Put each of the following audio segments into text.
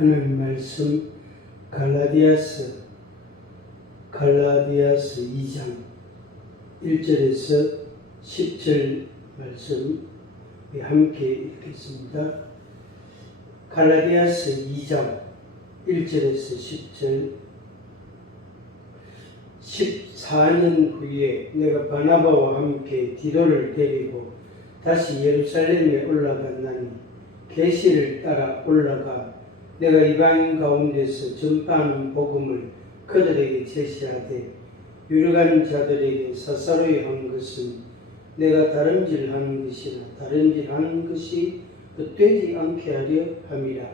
하나님 말씀 갈라디아서 2장 1절에서 10절 말씀 함께 읽겠습니다. 갈라디아서 2장 1절에서 10절 14년 후에 내가 바나바와 함께 디도를 데리고 다시 예루살렘에 올라갔나니 계시를 따라 올라가 내가 이방인 가운데서 전파하는 복음을 그들에게 제시하되 유력한 자들에게 사사로이 한 것은 내가 다름질하는 것이나 다름질하는 것이 헛되지 않게 하려 함이라.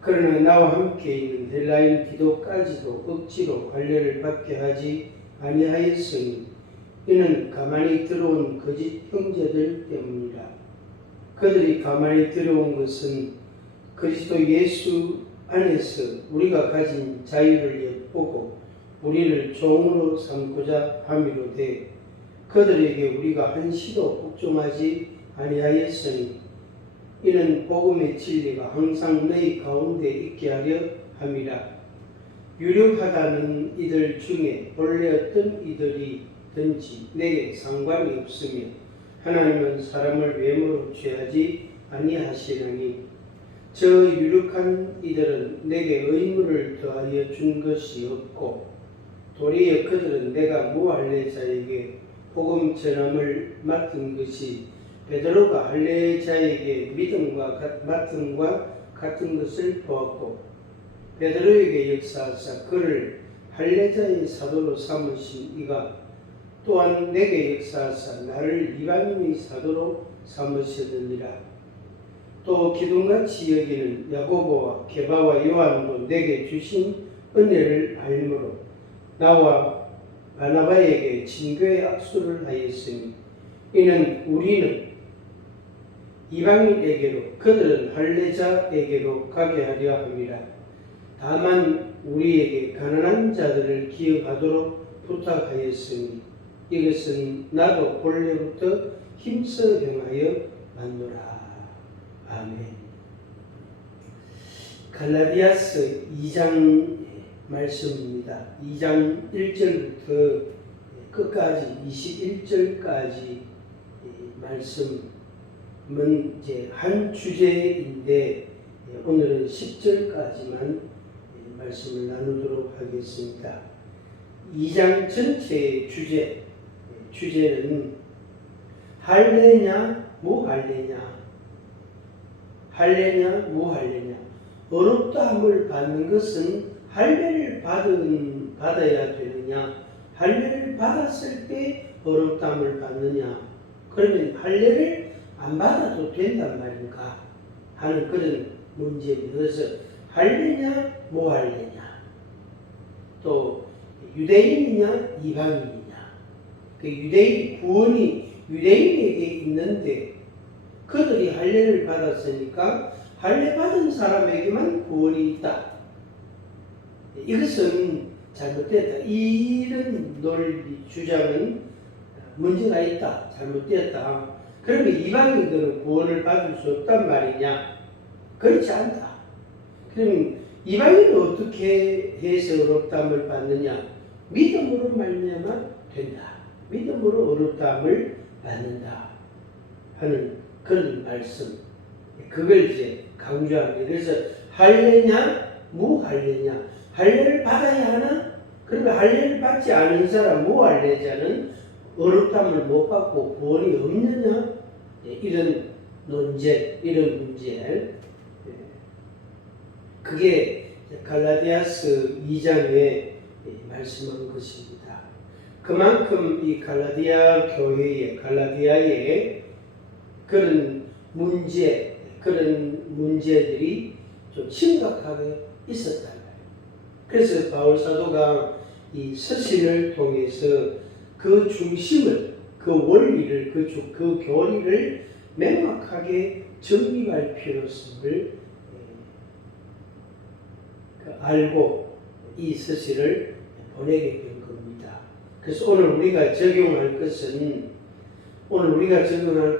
그러나 나와 함께 있는 헬라인 디도까지도 억지로 관례를 받게 하지 아니하였으니 이는 가만히 들어온 거짓 형제들 때문이라. 그들이 가만히 들어온 것은 그리스도 예수 안에서 우리가 가진 자유를 엿보고 우리를 종으로 삼고자 함이로되 그들에게 우리가 한시도 복종하지 아니하였으니 이는 복음의 진리가 항상 너희 가운데 있게 하려 함이라. 유력하다는 이들 중에 본래 어떤 이들이든지 내게 상관이 없으며 하나님은 사람을 외모로 취하지 아니하시나니 저 유력한 이들은 내게 의무를 더하여 준 것이 없고 도리어 그들은 내가 무할례자에게 복음 전함을 맡은 것이 베드로가 할례자에게 믿음과 맡음과 같은 것을 보았고 베드로에게 역사하사 그를 할례자의 사도로 삼으신 이가 또한 내게 역사하사 나를 이방인의 사도로 삼으셨느니라. 또 기둥같이 여기는 야고보와 게바와 요한도 내게 주신 은혜를 알므로 나와 바나바에게 친교의 악수를 하였으니 이는 우리는 이방인에게로 그들은 할례자에게로 가게 하려 함이라. 다만 우리에게 가난한 자들을 기억하도록 부탁하였으니 이것은 나도 본래부터 힘써 행하여 왔노라. 아멘. 갈라디아서 2장 말씀입니다. 2장 1절부터 끝까지 21절까지 말씀은 이제 한 주제인데 오늘은 10절까지만 말씀을 나누도록 하겠습니다. 2장 전체의 주제는 할례냐 무할례냐, 할례냐 무할례냐, 어렵다함을 받는 것은 할례를 받아야 되느냐, 할례를 받았을 때 어렵다함을 받느냐, 그러면 할례를 안 받아도 된단 말인가 하는 그런 문제입니다. 그래서 할례냐 무할례냐, 또 유대인이냐 이방인이냐, 그 유대인 구원이 유대인에게 있는데 그들이 할례를 받았으니까 할례 받은 사람에게만 구원이 있다. 이것은 잘못됐다. 이런 논리 주장은 문제가 있다. 잘못됐다. 그러면 이방인들은 구원을 받을 수 없단 말이냐? 그렇지 않다. 그럼 이방인은 어떻게 해서 어렵다함을 받느냐? 믿음으로 말미암아 된다. 믿음으로 어렵다함을 받는다 하는 그런 말씀, 그걸 이제 강조합니다. 그래서 할례냐 무할례냐, 할례를 받아야 하나? 그러면 할례를 받지 않은 사람 무할례자는 어렵다함을 못 받고 구원이 없느냐? 이런 논제, 이런 문제, 그게 갈라디아서 2장에 말씀한 것입니다. 그만큼 이 갈라디아에 그런 문제들이 좀 심각하게 있었다. 그래서 바울 사도가 이 서신을 통해서 그 중심을, 그 원리를, 그 교리를 명확하게 정립할 필요성을 알고 이 서신을 보내게 된 겁니다. 그래서 오늘 우리가 적용할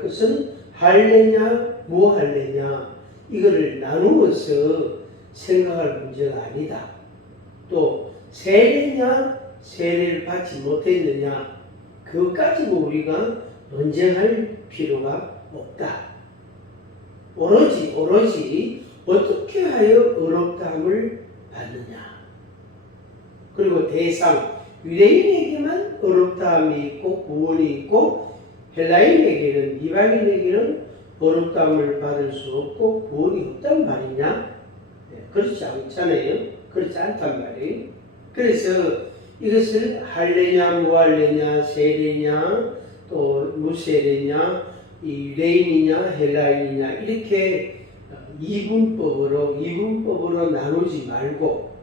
것은 할례냐 무할례냐 이거를 나누어서 생각할 문제가 아니다. 또 세례냐 세례를 받지 못했느냐 그것 가지고 우리가 논쟁할 필요가 없다. 오로지 어떻게 하여 의롭다함을 받느냐. 그리고 대상 유대인에게만 의롭다함이 있고 구원이 있고 헬라인에게는 이방인에게는 의롭다함을 받을 수 없고 구원이 없단 말이냐? 그렇지 않잖아요. 그렇지 않단 말이에요. 그래서 이것을 할례냐 무할례냐 세례냐 또 무세례냐 유대인이냐 헬라인이냐 이렇게 이분법으로 나누지 말고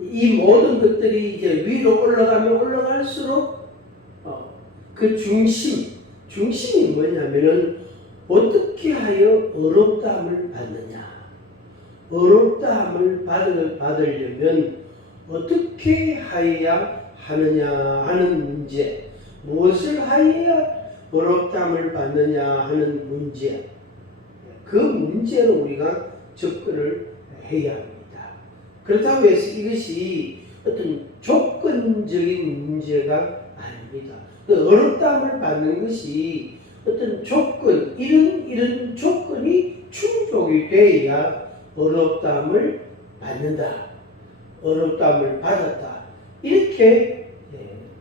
이 모든 것들이 이제 위로 올라가면 올라갈수록 그 중심이 뭐냐면은 어떻게 하여 의롭다함을 받느냐. 의롭다함을 받으려면 어떻게 하여야 하느냐 하는 문제, 무엇을 하여야 의롭다함을 받느냐 하는 문제, 그 문제로 우리가 접근을 해야 합니다. 그렇다고 해서 이것이 어떤 조건적인 문제가 아닙니다. 의롭다함을 받는 것이 어떤 조건, 이런 조건이 충족이 돼야 의롭다함을 받는다. 의롭다함을 받았다. 이렇게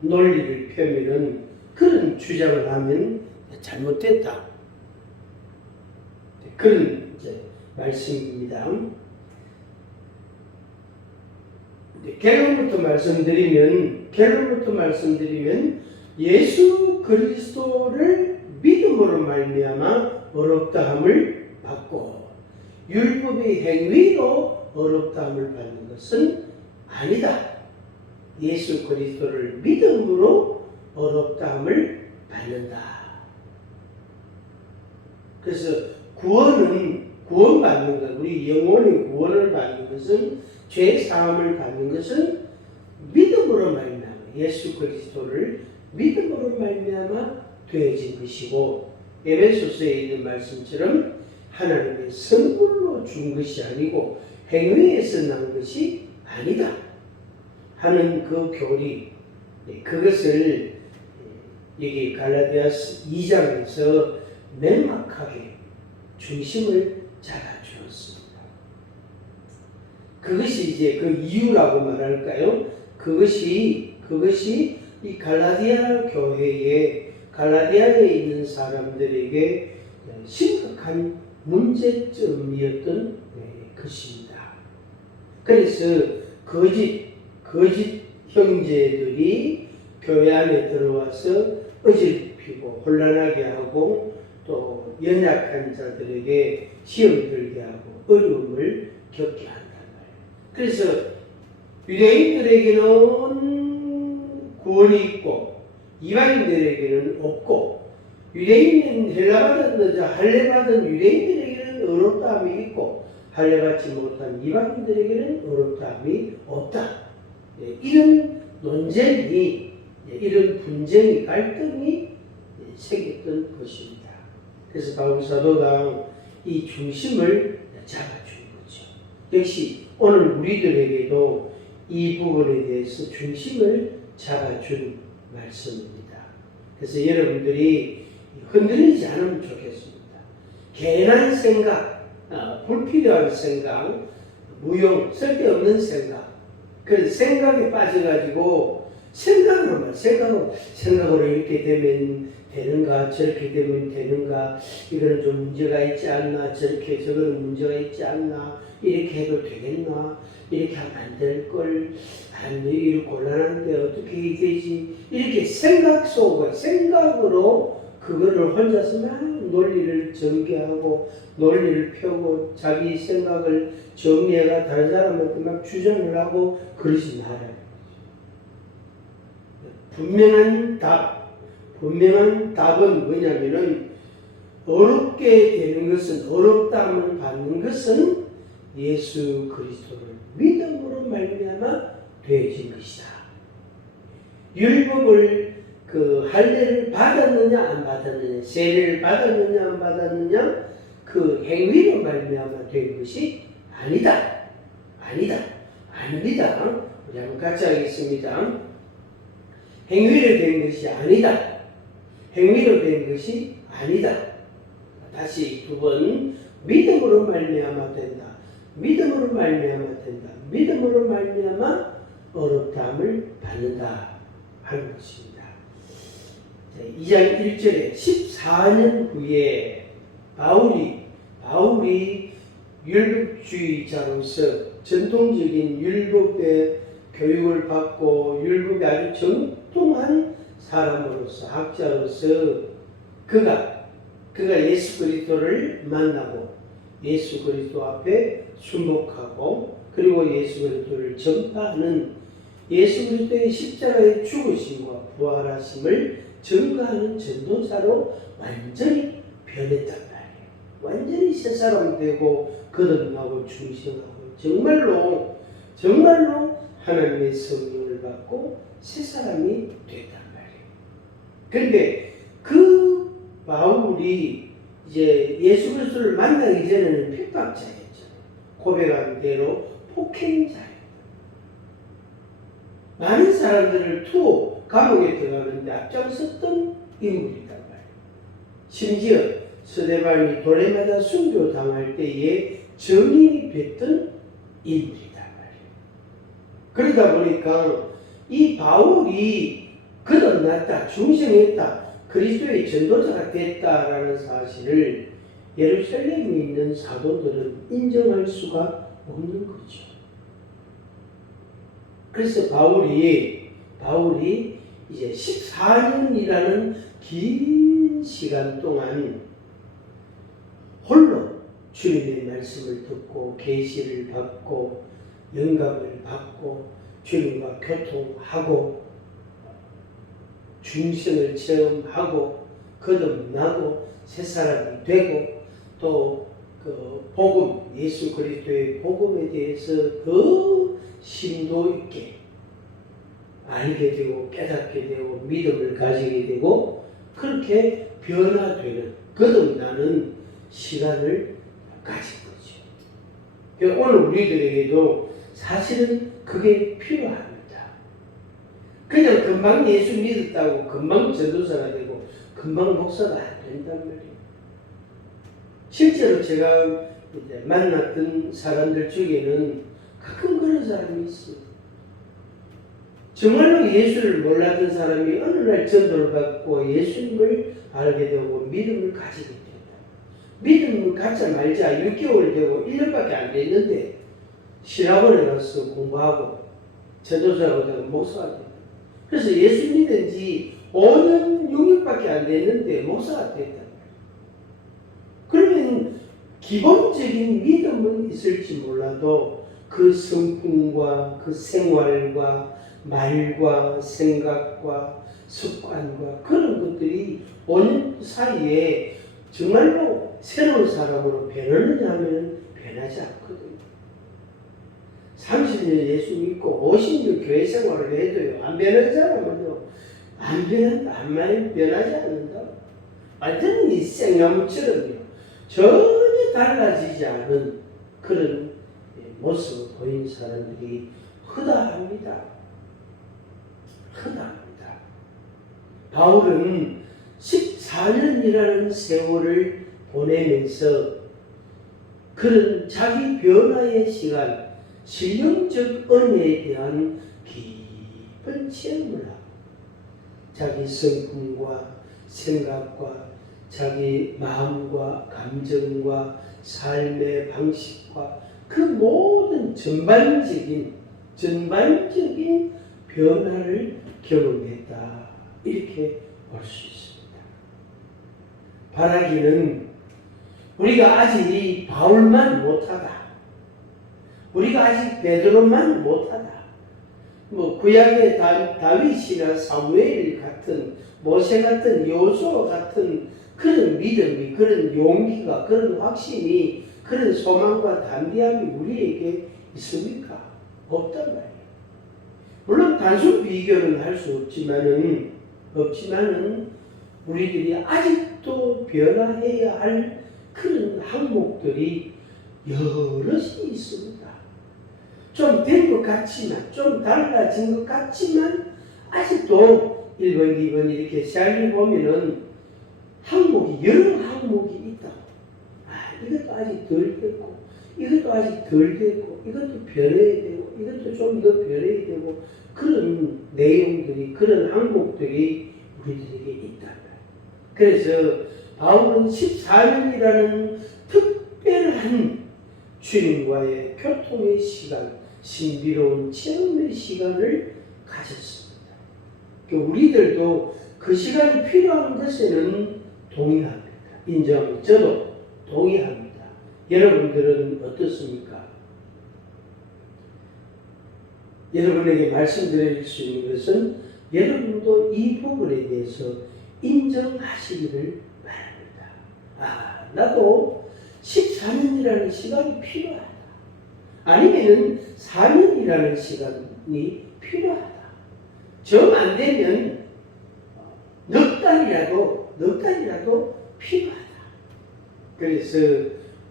논리를 펴면은 그런 주장을 하면 잘못됐다. 그런 말씀입니다. 결론부터 말씀드리면 예수 그리스도를 믿음으로 말미암아 의롭다함을 받고 율법의 행위로 의롭다함을 받는 것은 아니다. 예수 그리스도를 믿음으로 의롭다함을 받는다. 그래서 구원받는 것, 우리 영혼의 구원을 받는 것은 죄 사함을 받는 것은 믿음으로 말미암아 예수 그리스도를 믿음으로 말미암아 되어진 것이고 에베소서에 있는 말씀처럼 하나님의 선물로 준 것이 아니고 행위에서 난 것이 아니다 하는 그 교리, 그것을 여기 갈라디아서 2장에서 명확하게 중심을 잡아주었습니다. 그것이 이제 그 이유라고 말할까요? 그것이 이 갈라디아 갈라디아에 있는 사람들에게 심각한 문제점이었던 것입니다. 그래서 거짓 형제들이 교회 안에 들어와서 어지럽히고 혼란하게 하고 또 연약한 자들에게 시험 들게 하고 어려움을 겪게 한단 말이에요. 그래서 유대인들에게는 구원이 있고 이방인들에게는 없고 유대인은 할례 받은 유대인들에게는 의롭다함이 있고 할례 받지 못한 이방인들에게는 의롭다함이 없다. 이런 논쟁이 이런 분쟁이 갈등이 생겼던 것입니다. 그래서 바울 사도가 이 중심을 잡아준 거죠. 역시 오늘 우리들에게도 이 부분에 대해서 중심을 잡아준 말씀입니다. 그래서 여러분들이 흔들리지 않으면 좋겠습니다. 괜한 생각, 불필요한 생각, 쓸데없는 생각, 그 생각에 빠져가지고 생각으로 이렇게 되면 되는가, 저렇게 되면 되는가, 이거는 좀 문제가 있지 않나, 저거는 문제가 있지 않나, 이렇게 해도 되겠나, 이렇게 하면 안 될걸, 이렇게 곤란한데 어떻게 해야 되지, 이렇게 생각으로 그거를 혼자서 막 논리를 전개하고 논리를 펴고 자기 생각을 정리해가 다른 사람한테 막 주장을 하고 그러지 말아요. 분명한 답은 뭐냐면은 어렵게 되는 것은 어렵다함을 받는 것은 예수 그리스도를 믿음으로 말미암아 되어진 것이다. 율법을 할례를 받았느냐 안 받았느냐, 세례를 받았느냐 안 받았느냐, 그 그 행위로 말미암아 된 것이 아니다. 아닙니다. 우리 한번 같이 하겠습니다. 행위로 된 것이 아니다. 행위로 된 것이 아니다. 다시 두 번. 믿음으로 말미암아 된다. 믿음으로 말미암아 된다. 믿음으로 말미암아 어렵다함을 받는다 하는 것입니다. 2장 1절에 14년 후에 바울이 율법주의자로서 전통적인 율법의 교육을 받고 율법에 아주 정통한 사람으로서 학자로서 그가 예수 그리스도를 만나고 예수 그리스도 앞에 순복하고 그리고 예수 그리스도를 전파하는 예수 그리스도의 십자가의 죽으심과 부활하심을 증거하는 전도사로 완전히 변했단 말이에요. 완전히 새 사람 되고 거듭나고 중생하고 정말로 하나님의 성령을 받고 새 사람이 됐단 말이에요. 그런데 그 바울이 이제 예수 그리스도를 만나기 전에는 핍박자였죠. 고백한 대로 폭행자였다. 많은 사람들을 투어 감옥에 들어가는데 앞장섰던 인물이란 말이에요. 심지어 스데반이 돌에 맞아 순교당할 때에 증인이 됐던 인물이란 말이에요. 그러다 보니까 이 바울이 거듭났다, 중생했다, 그리스도의 전도자가 됐다라는 사실을 예루살렘에 있는 사도들은 인정할 수가 없는 거죠. 그래서 바울이 이제 14년이라는 긴 시간 동안 홀로 주님의 말씀을 듣고 계시를 받고 영감을 받고 주님과 교통하고 중생을 체험하고 거듭나고 새 사람이 되고 또 그 복음, 예수 그리스도의 복음에 대해서 더 심도 있게 알게 되고 깨닫게 되고 믿음을 가지게 되고 그렇게 변화되는 거듭나는 시간을 가진 거죠. 오늘 우리들에게도 사실은 그게 필요합니다. 그냥 금방 예수 믿었다고 금방 전도사가 되고 금방 목사가 안 된단 말이에요. 실제로 제가 이제 만났던 사람들 중에는 가끔 그런 사람이 있어요. 정말로 예수를 몰랐던 사람이 어느 날 전도를 받고 예수님을 알게 되고 믿음을 가지게 된다. 믿음을 갖자 말자 6개월 되고 1년밖에 안 됐는데 신학원에 가서 공부하고 전도사가 되고 목사가 된다. 그래서 예수 믿은 지 5년 6년밖에 안 됐는데 목사가 됐다. 그러면 기본적인 믿음은 있을지 몰라도 그 성품과 그 생활과 말과 생각과 습관과 그런 것들이 5년 사이에 정말로 새로운 사람으로 변하느냐 하면 변하지 않거든요. 30년 예수 믿고 50년 교회 생활을 해도요. 안 변한 사람은요. 안 변하지 않는다. 완전히 생나무처럼요. 전혀 달라지지 않은 그런 모습을 보인 사람들이 허다합니다. 바울은 14년이라는 세월을 보내면서 그런 자기 변화의 시간, 신령적 은혜에 대한 깊은 체험을 하고 자기 성품과 생각과 자기 마음과 감정과 삶의 방식과 그 모든 전반적인 변화를 경험했다. 이렇게 볼 수 있습니다. 바라기는 우리가 아직 바울만 못하다. 우리가 아직 베드로만 못하다. 구약의 다윗이나 사무엘 같은 모세 같은 여호수아 같은 그런 믿음이, 그런 용기가, 그런 확신이, 그런 소망과 담대함이 우리에게 있습니까? 없단 말이에요. 물론 단순 비교는 할 수 없지만은 우리들이 아직도 변화해야 할 그런 항목들이 여럿이 있습니다. 좀 된 것 같지만, 좀 달라진 것 같지만 아직도 1번, 2번 이렇게 살펴보면은 항목이, 여러 항목이 있다. 이것도 아직 덜 됐고, 이것도 아직 덜 됐고, 이것도 변해야 되고, 이것도 좀 더 변해야 되고, 그런 내용들이, 그런 항목들이 우리들에게 있다. 그래서 바울은 14년이라는 특별한 주님과의 교통의 시간, 신비로운 체험의 시간을 가졌습니다. 우리들도 그 시간이 필요한 것에는 동의합니다. 인정합니다. 저도 동의합니다. 여러분들은 어떻습니까? 여러분에게 말씀드릴 수 있는 것은 여러분도 이 부분에 대해서 인정하시기를 바랍니다. 나도 14년이라는 시간이 필요하다. 아니면은 4년이라는 시간이 필요하다. 정 안 되면 넉 달이라도 필요하다. 그래서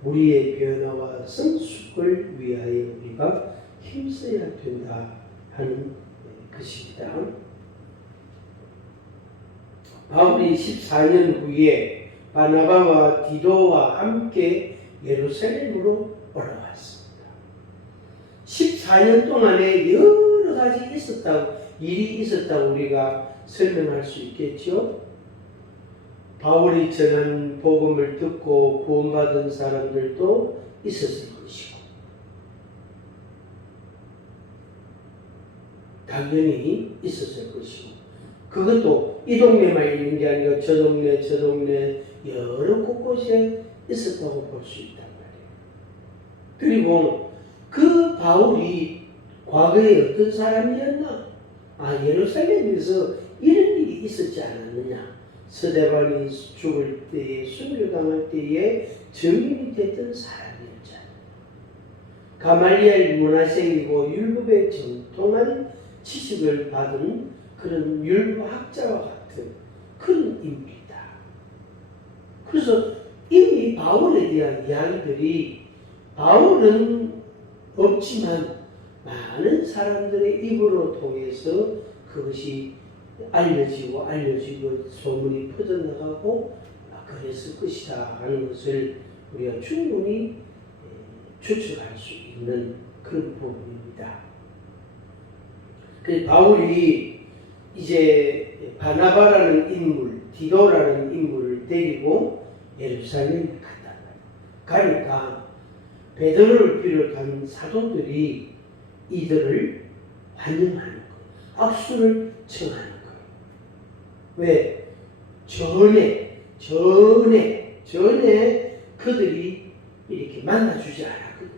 우리의 변화와 성숙을 위하여 우리가 힘써야 된다 하는 것입니다. 바울이 14년 후에 바나바와 디도와 함께 예루살렘으로 올라왔습니다. 14년 동안에 여러 가지 일이 있었다고 우리가 설명할 수 있겠죠. 바울이 전한 복음을 듣고 구원받은 사람들도 있었을 것이고, 당연히 있었을 것이고, 그것도 이 동네만 있는 게 아니라 저 동네 여러 곳곳에 있었다고 볼 수 있단 말이에요. 그리고 그 바울이 과거에 어떤 사람이었나? 예루살렘에서 이런 일이 있었지 않았느냐? 스데반이 죽을 때에, 순교당할 때에 증인이 됐던 사람이었잖아요. 가말리엘 문화생이고 율법에 정통한 지식을 받은 그런 율법학자와 같은 그런 인물이다. 그래서 이미 바울에 대한 이야기들이, 바울은 없지만 많은 사람들의 입으로 통해서 그것이 알려지고 소문이 퍼져나가고 그랬을 것이다 하는 것을 우리가 충분히 추측할 수 있는 그런 부분입니다. 그래서 바울이 이제 바나바라는 인물, 디도라는 인물을 데리고 예루살렘에 갔단 말이에요. 가니까 베드로를 비롯한 사도들이 이들을 환영하는 거예요. 악수를 청하는 거예요. 왜? 전에 그들이 이렇게 만나주지 않았거든요.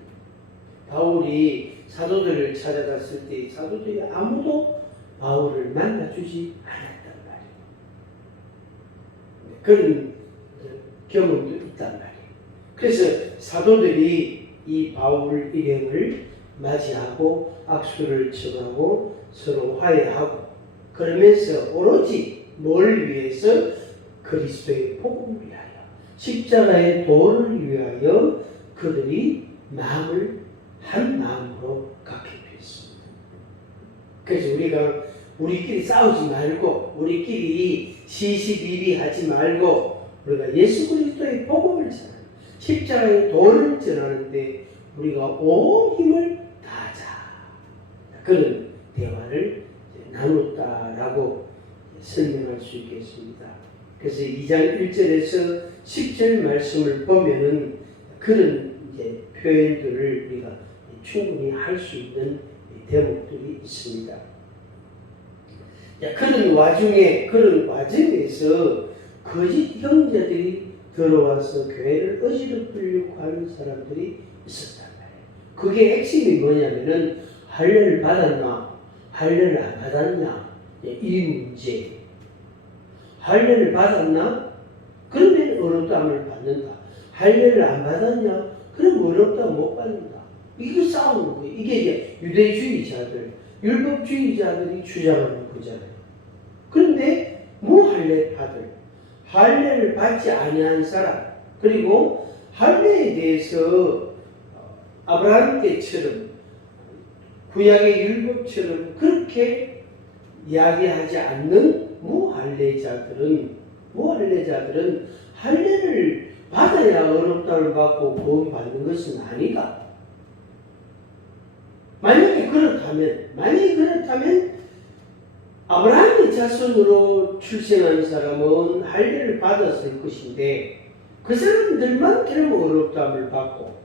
바울이 사도들을 찾아갔을 때 사도들이 아무도 바울을 만나주지 않았단 말이에요. 그런 경험도 있단 말이에요. 그래서 사도들이 이 바울 일행을 맞이하고 악수를 청하고 서로 화해하고, 그러면서 오로지 뭘 위해서? 그리스도의 복음을 위하여, 십자가의 도를 위하여 그들이 마음을 한 마음으로 갖게 됐습니다. 그래서 우리가 우리끼리 싸우지 말고, 우리끼리 시시비비 하지 말고, 우리가 예수 그리스도의 복음을 전하는, 십자가의 도를 전하는데 우리가 온 힘을 다하자, 그런 대화를 나눴다라고 설명할 수 있겠습니다. 그래서 2장 1절에서 10절 말씀을 보면은 그런 이제 표현들을 우리가 충분히 할 수 있는 대목들이 있습니다. 그런 와중에서 거짓 형제들이 들어와서 교회를 어지럽히려고 하는 사람들이 있었단 말이에요. 그게 핵심이 뭐냐면은 할례를 받았나, 할례를 안 받았냐, 이 문제. 할례를 받았나? 그러면 어느 땅을 받는다. 할례를 안 받았냐? 그럼 어느 땅 못 받는다. 이거 싸우는 거예요. 이게 이제 유대주의자들, 율법주의자들이 주장하는 거잖아요. 그런데 무할례파들, 할례를 받지 아니한 사람, 그리고 할례에 대해서 아브라함 때처럼 구약의 율법처럼 그렇게 이야기하지 않는 무할례자들은 할례를 받아야 어렵다를 받고 구원받는 것은 아니다. 만약에 그렇다면 아브라함의 자손으로 출생한 사람은 할례를 받았을 것인데 그 사람들만 그럼 어렵다함을 받고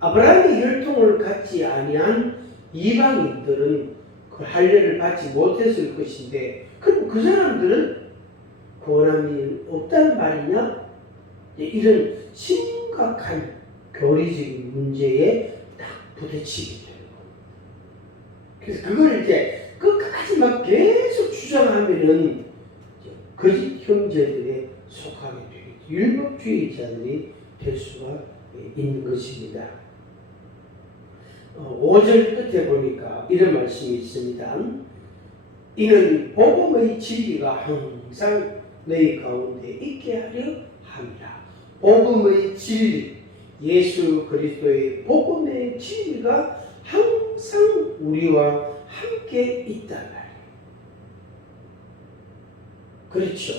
아브라함의 혈통을 갖지 아니한 이방인들은 그 할례를 받지 못했을 것인데 그럼 그 사람들은 구원함이 없다는 말이냐? 이런 심각한 교리적인 문제에 딱 부딪히게 되는 겁니다. 그래서 그걸 이제 끝까지 막 계속 주장하면은 거짓 형제들에 속하게 되겠죠. 율법주의자들이 될 수가 있는 것입니다. 5절 끝에 보니까 이런 말씀이 있습니다. 이는 복음의 진리가 항상 너희 가운데 있게 하려 합니다. 복음의 진리, 예수 그리스도의 복음의 진리가 항상 우리와 함께 있단 말이에요. 그렇죠.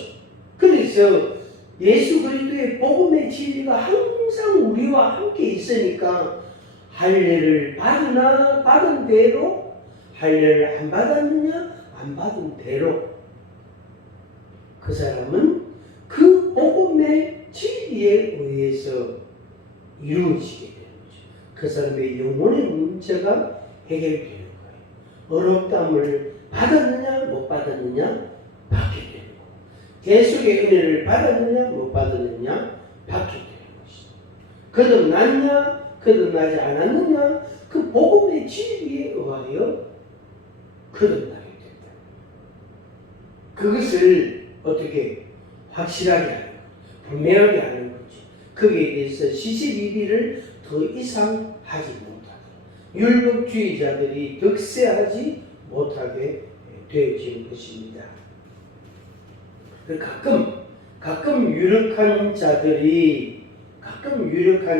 그래서 예수 그리스도의 복음의 진리가 항상 우리와 함께 있으니까 할례를 받으나 받은 대로, 할례를 안 받았느냐 안 받은 대로 그 사람은 그 복음의 진리에 의해서 이루어지게 되는 거죠. 그 사람의 영혼의 문제가 해결되는 거예요. 어렵다함을 받았느냐 못 받았느냐 받게 되는 거예요. 계속의 은혜를 받았느냐 못 받았느냐 받게 되는 것입니다. 거듭났냐 거듭나지 않았느냐 그 복음의 진리에 의하여 거듭나게 된다. 그것을 어떻게 확실하게 하는 거죠. 분명하게 하는 거죠. 거기에 대해서 시시비비를 더 이상 하지 못하고 율법주의자들이 득세하지 못하게 되어지는 것입니다. 가끔 유력한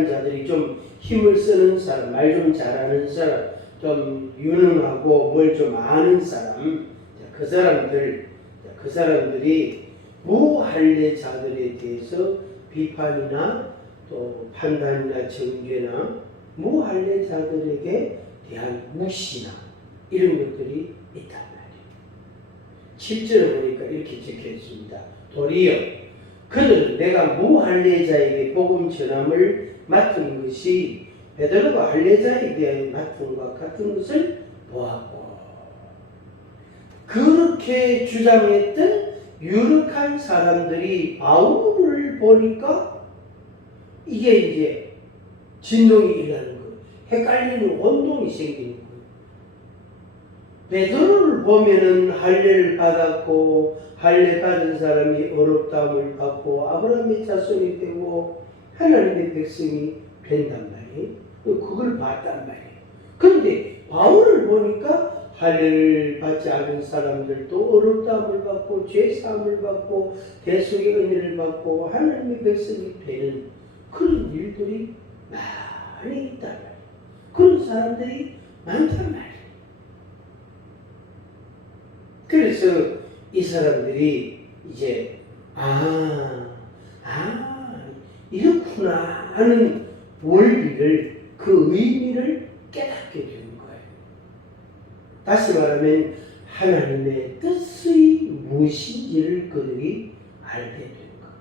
자들이 좀 힘을 쓰는 사람, 말 좀 잘하는 사람, 좀 유능하고 뭘 좀 아는 사람, 그 사람들이 무할례자들에 대해서 비판이나 또 판단이나 정죄나 무할례자들에게 대한 무시나 이런 것들이 있단 말이에요. 7절에 보니까 이렇게 적혀 있습니다. 도리어 그들은 내가 무할례자에게 복음 전함을 맡은 것이 베드로가 할례자에게 맡은 것 같은 것을 보았고 그렇게 주장했던 유력한 사람들이 바울을 보니까 이게 이제 진동이 일어나는 거예요. 헷갈리는 혼동이 생기는 거예요. 베드로를 보면은 할례를 받았고 할례 받은 사람이 어렵다함을 받고 아브라함의 자손이 되고 하나님의 백성이 된단 말이에요. 그걸 봤단 말이에요. 그런데 바울을 보니까 할례를 받지 않은 사람들도 어렵다함을 받고 죄사함을 받고 대속의 은혜를 받고 하나님의 백성이 되는 그런 일들이 많이 있단 말이에요. 그런 사람들이 많단 말이에요. 그래서 이 사람들이 이제 이렇구나 하는 원리를 그 의미를 깨닫게 되는 거예요. 다시 말하면 하나님의 뜻이 무엇인지를 그들이 알게 되는 거예요.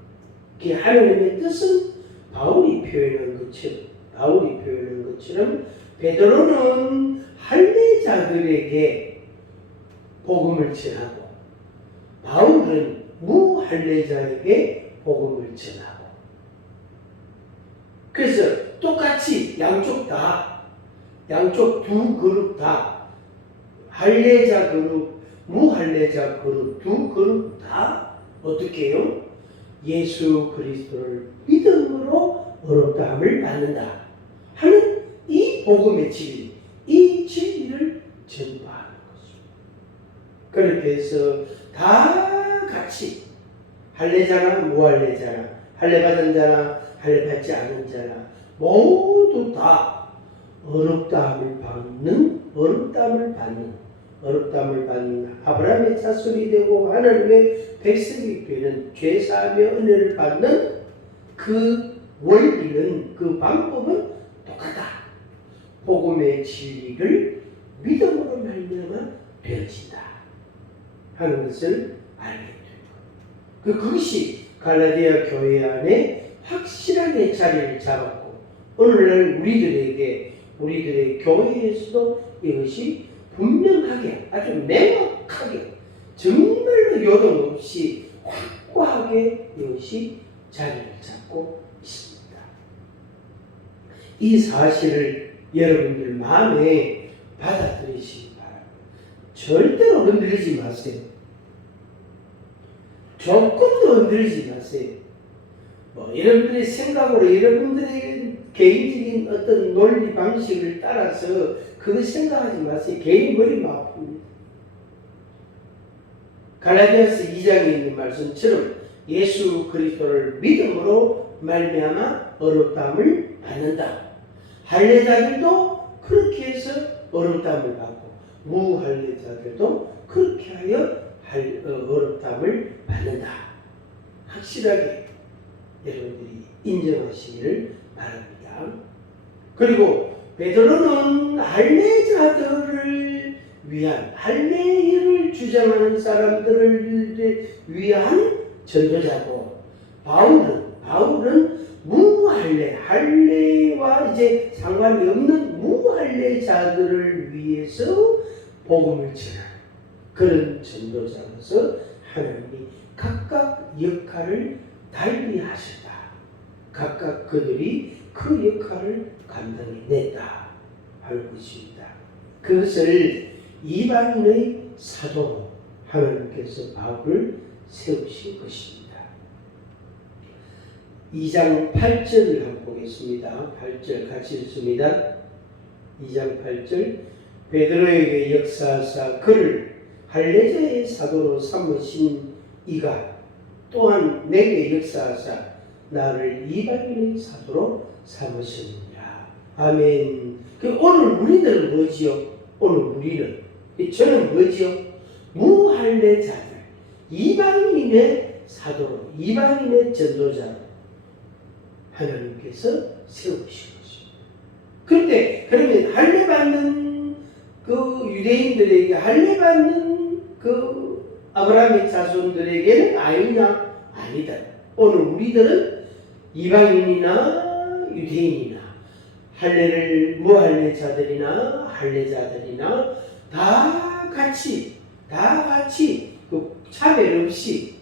그 하나님의 뜻은 바울이 표현한 것처럼 베드로는 할례자들에게 복음을 전하고 바울은 무할례자에게 복음을 전하고 그래서 똑같이 양쪽 두 그룹 다 할례자 그룹, 무할례자 그룹 두 그룹 다 어떻게 해요? 예수 그리스도를 믿음으로 어렵다함을 받는다 하는 이 복음의 진리, 이 진리를 전파하는 것입니다. 그렇게 해서 다 같이 할례자나 무할례자나 할례 받은 자나 할례 받지 않은 자나 모두 다 어렵다함을 받는 아브라함의 자손이 되고 하나님의 백성이 되는 죄사하며 은혜를 받는 그 원리는, 그 방법은 똑같다. 복음의 진리를 믿음으로 말미암아 되어진다 하는 것을 알게 되고, 그것이 갈라디아 교회 안에 확실하게 자리를 잡았고, 오늘날 우리들의 교회에서도 이것이 분명하게, 아주 명확하게, 정말로 요동 없이 확고하게 이것이 자리를 잡고 있습니다. 이 사실을 여러분들 마음에 받아들이시기 바랍니다. 절대로 흔들리지 마세요. 조금도 흔들리지 마세요. 여러분들의 생각으로, 여러분들의 개인적인 어떤 논리 방식을 따라서 그거 생각하지 마세요. 개인 머리가 아픕니다. 갈라디아서 2장에 있는 말씀처럼 예수 그리스도를 믿음으로 말미암아 어렵다함을 받는다. 할례자들도 그렇게 해서 어렵다함을 받고, 무할례자들도 그렇게 하여 어렵다함을 받는다. 확실하게 여러분들이 인정하시기를 바랍니다. 그리고 베드로는 할례자들을 위한, 할례를 주장하는 사람들을 위한 전도자고, 바울은 할례와 이제 상관이 없는 무할례자들을 위해서 복음을 전하는 그런 전도자로서 하나님이 각각 역할을 달리 하셨다. 각각 그들이 그 역할을 감당해냈다 하는 것입니다. 그것을 이방인의 사도로 하나님께서 바울을 세우신 것입니다. 2장 8절을 한번 보겠습니다. 8절 같이 읽습니다. 2장 8절, 베드로에게 역사하사 그를 할례자의 사도로 삼으신 이가 또한 내게 역사하사 나를 이방인의 사도로 삼으셨느니라. 아멘. 오늘 우리들은 뭐지요? 저는 뭐지요? 무할례자들, 이방인의 사도로, 이방인의 전도자로 하나님께서 세우신 것입니다. 그런데 그러면 할례 받는 그 유대인들에게, 할례 받는 그 아브라함의 자손들에게는 아니냐? 아니다. 오늘 우리들은 이방인이나 유대인이나 할례를 무할례자들이나 할례자들이나 다 같이 그 차별 없이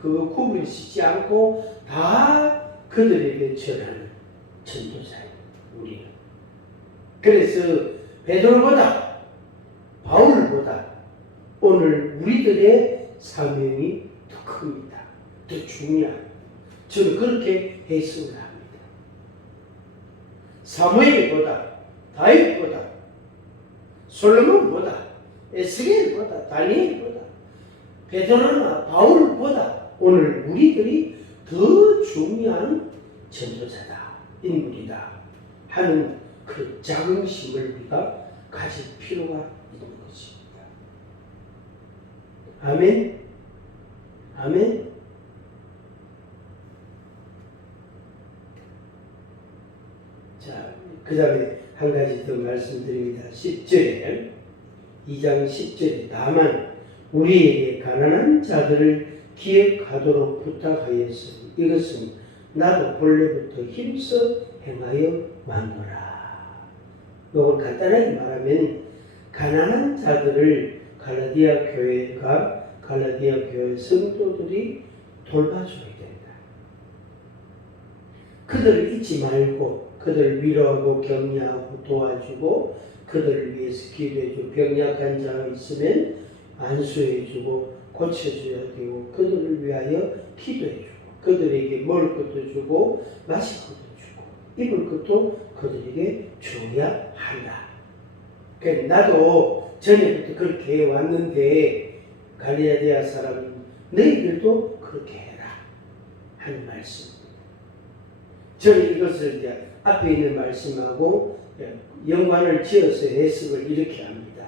그 구분 짓지 않고 다 그들에게 전하는 전도자예요. 우리는. 그래서 베드로보다 바울보다 오늘 우리들의 사명이 더 큽니다. 더 중요합니다. 저는 그렇게 해석을 합니다. 사무엘보다, 다윗보다, 솔로몬보다, 에스겔보다, 다니엘보다, 베드로나 바울보다 오늘 우리들이 더 중요한 전도자다, 인물이다 하는 그 자긍심을 우리가 가질 필요가 있는 것입니다. 아멘. 아멘. 자, 그 다음에 한 가지 더 말씀드립니다. 10절에, 2장 10절에 다만 우리에게 가난한 자들을 기억하도록 부탁하였으니 이것은 나도 본래부터 힘써 행하여 왔노라. 이걸 간단하게 말하면 가난한 자들을 갈라디아 교회 성도들이 돌봐줘야 된다. 그들을 잊지 말고 그들을 위로하고 격려하고 도와주고 그들을 위해서 기도해주고 병약한 자가 있으면 안수해주고 고쳐줘야 되고 그들을 위하여 기도해주고 그들에게 먹을 것도 주고 마실 것도 주고 입을 것도 그들에게 줘야 한다. 그러니까 나도 전에부터 그렇게 해왔는데 갈라디아 사람 너희들도 그렇게 해라 하는 말씀. 저는 이것을 이제 앞에 있는 말씀하고 연관을 지어서 해석을 이렇게 합니다.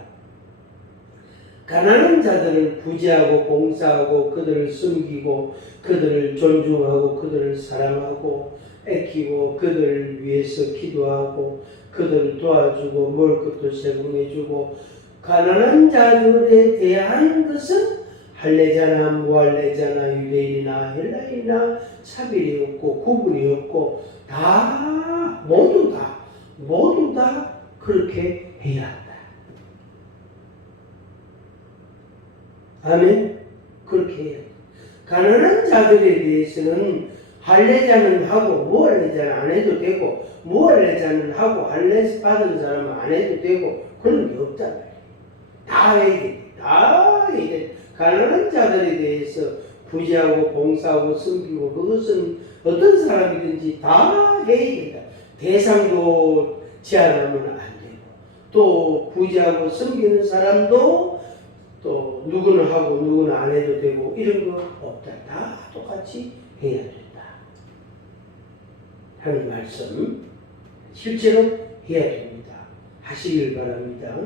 가난한 자들을 구제하고 봉사하고 그들을 섬기고 그들을 존중하고 그들을 사랑하고 애끼고 그들을 위해서 기도하고 그들을 도와주고 먹을 것도 제공해주고 가난한 자들에 대한 것은 할례자나 무할례자나 유대인이나 헬라인이나 차별이 없고 구분이 없고 다 모두 다 그렇게 해야 한다. 아멘. 그렇게 해야 한다. 가난한 자들에 대해서는 할례자는 하고 무할례자는 안 해도 되고 무할례자는 하고 할례 받은 사람은 안 해도 되고 그런 게 없잖아요. 다 해야 돼. 다 해야 돼. 가난한 자들에 대해서 구제하고 봉사하고 섬기고 그것은 어떤 사람이든지 다 해야 된다. 대상도 제한하면 안 되고 또 구제하고 섬기는 사람도 또 누구는 하고 누구는 안 해도 되고 이런 거 없다. 다 똑같이 해야 된다 하는 말씀 실제로 해야 됩니다. 하시길 바랍니다.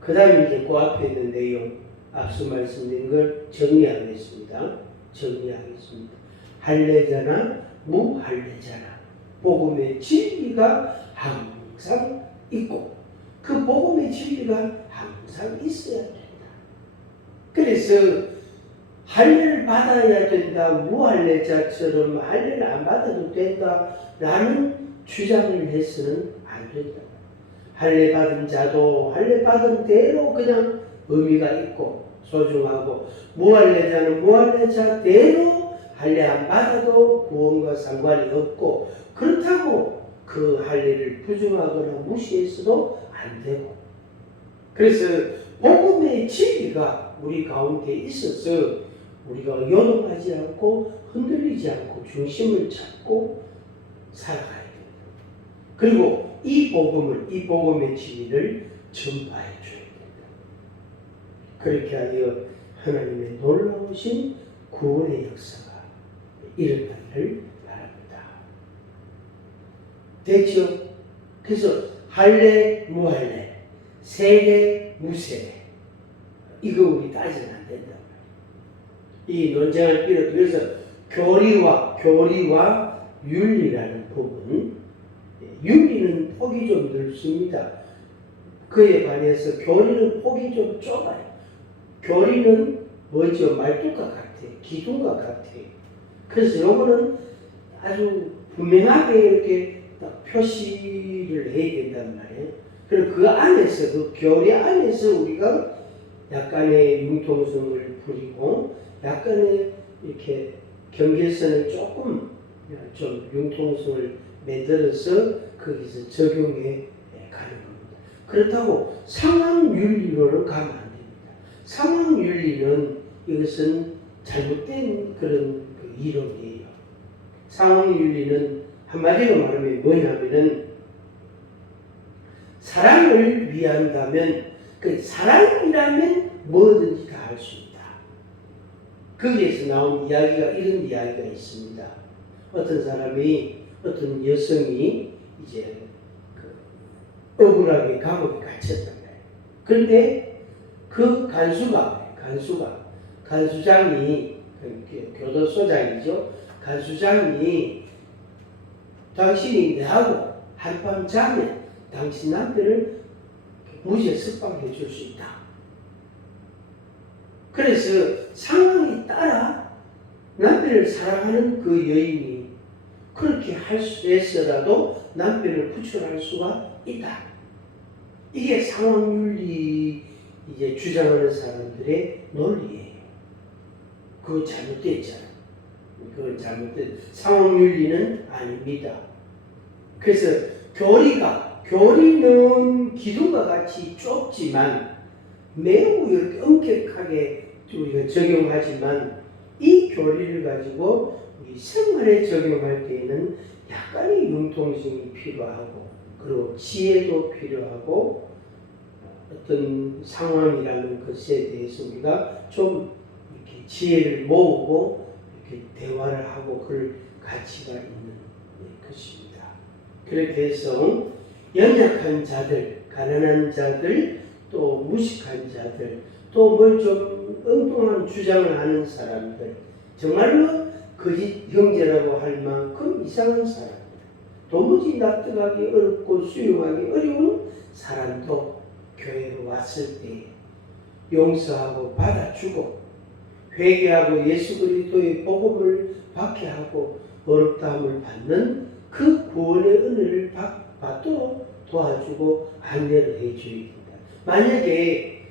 그 다음에 이제 그 앞에 있는 내용 앞서 말씀드린 걸 정리하겠습니다. 할례자나 무할례자나 복음의 진리가 항상 있고 그 복음의 진리가 항상 있어야 된다. 그래서 할례를 받아야 된다, 무할례자처럼 할례를 안 받아도 된다라는 주장을 해서는 안 된다. 할례 받은 자도 할례 받은 대로 그냥 의미가 있고 소중하고 무할례자는 무할례자대로 할례 안 받아도 구원과 상관이 없고 그렇다고 그 할례를 부정하거나 무시해서도 안 되고 그래서 복음의 진리가 우리 가운데 있어서 우리가 요동하지 않고 흔들리지 않고 중심을 잡고 살아가야 됩니다. 그리고 이 복음의 진리를 전파해 줘야 된다. 그렇게 하여 하나님의 놀라우신 구원의 역사가 일어나기를 바랍니다. 됐죠? 그래서 할례, 무할례, 세례, 무세례 이거 우리 따지면 안 된다. 이 논쟁할 필요 그래서 교리와 윤리라는 부분 윤리는 폭이 좀 넓습니다. 그에 반해서 교리는 폭이 좀 좁아요. 교리는 뭐죠? 말뚝과 같아. 기둥과 같아. 그래서 요거는 아주 분명하게 이렇게 딱 표시를 해야 된단 말이에요. 그리고 그 안에서, 그 교리 안에서 우리가 약간의 융통성을 부리고 약간의 이렇게 경계선을 조금 좀 융통성을 만들어서 거기서 적용해 가는 겁니다. 그렇다고 상황윤리로는 가면 안 됩니다. 상황윤리는 이것은 잘못된 그런 그 이론이에요. 상황윤리는 한마디로 말하면 뭐냐면은 사랑을 위한다면 그 사랑이라면 뭐든지 다 할 수 있다. 거기에서 나온 이야기가 이런 이야기가 있습니다. 어떤 사람이 어떤 여성이 이제 그 억울하게 감옥에 갇혔단 말이에요. 그런데 그 간수장이 교도소장이죠. 간수장이 당신이 내하고 한밤 자면 당신 남편을 무죄 석방해 줄 수 있다. 그래서 상황에 따라 남편을 사랑하는 그 여인이 그렇게 할 수 있어라도 남편을 구출할 수가 있다. 이게 상황윤리 이제 주장하는 사람들의 논리예요. 그거 잘못됐잖아요. 그건 잘못된 상황윤리는 아닙니다. 그래서 교리는 기둥과 같이 좁지만 매우 이렇게 엄격하게 우리가 적용하지만 이 교리를 가지고 우리 생활에 적용할 때에는 약간의 융통성이 필요하고 그리고 지혜도 필요하고 어떤 상황이라는 것에 대해서 우리가 좀 이렇게 지혜를 모으고 이렇게 대화를 하고 그럴 가치가 있는 것입니다. 그렇게 해서 연약한 자들, 가난한 자들, 또 무식한 자들, 또 뭘 좀 엉뚱한 주장을 하는 사람들, 정말로 거짓 형제라고 할 만큼 이상한 사람들, 도무지 납득하기 어렵고 수용하기 어려운 사람도 교회로 왔을 때 용서하고 받아주고 회개하고 예수 그리스도의 복음을 받게 하고 어렵다함을 받는 그 구원의 은혜를 받도록 도와주고 안내를 해줘야 된다. 만약에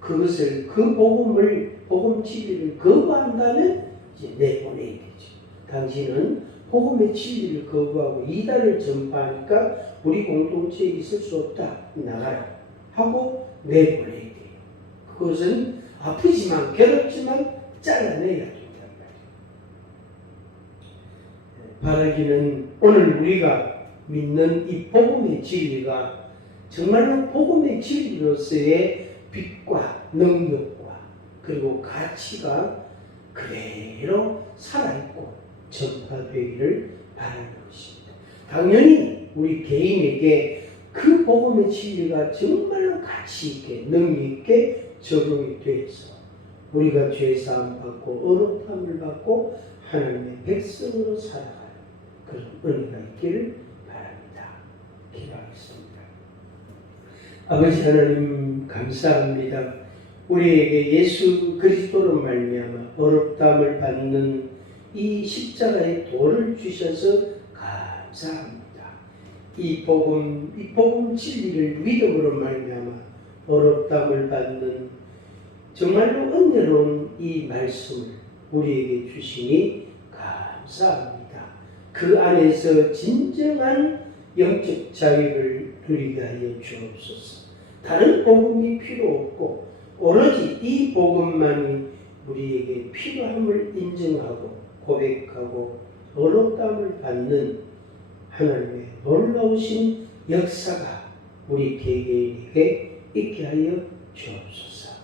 그것을 그 복음 진리를 거부한다면 이제 내보내야 되죠. 당신은 복음의 진리를 거부하고 이단을 전파하니까 우리 공동체에 있을 수 없다. 나가라 하고 내보내야 돼요. 그것은 아프지만 괴롭지만 잘라내야 된단 말이에요. 바라기는 오늘 우리가 믿는 이 복음의 진리가 정말로 복음의 진리로서의 빛과 능력과 그리고 가치가 그대로 살아있고 전파되기를 바라는 것입니다. 당연히 우리 개인에게 그 복음의 진리가 정말로 가치 있게 능력 있게 적용이 되어서 우리가 죄사함 받고 어렵함을 받고 하나님의 백성으로 살아가는 그런 은혜가 있기를 바랍니다. 기도하겠습니다. 아버지 하나님 감사합니다. 우리에게 예수 그리스도로 말미암아 어렵다함을 받는 이 십자가의 도를 주셔서 감사합니다. 이 복음 진리를 믿음으로 말미암아 어렵다함을 받는 정말로 은혜로운 이 말씀을 우리에게 주시니 감사합니다. 그 안에서 진정한 영적 자유를 누리게 하여 주옵소서. 다른 복음이 필요 없고 오로지 이 복음만이 우리에게 필요함을 인정하고 고백하고 어렵다함을 받는 하나님의 놀라우신 역사가 우리 개개인에게 있게 하여 주옵소서.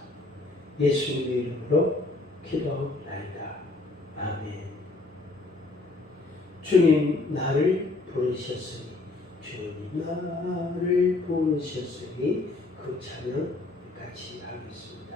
예수님의 이름으로 기도하옵나이다. 아멘. 주님 나를 부르셨으니 주님 나를 부르셨으니 그 찬양 같이 하겠습니다.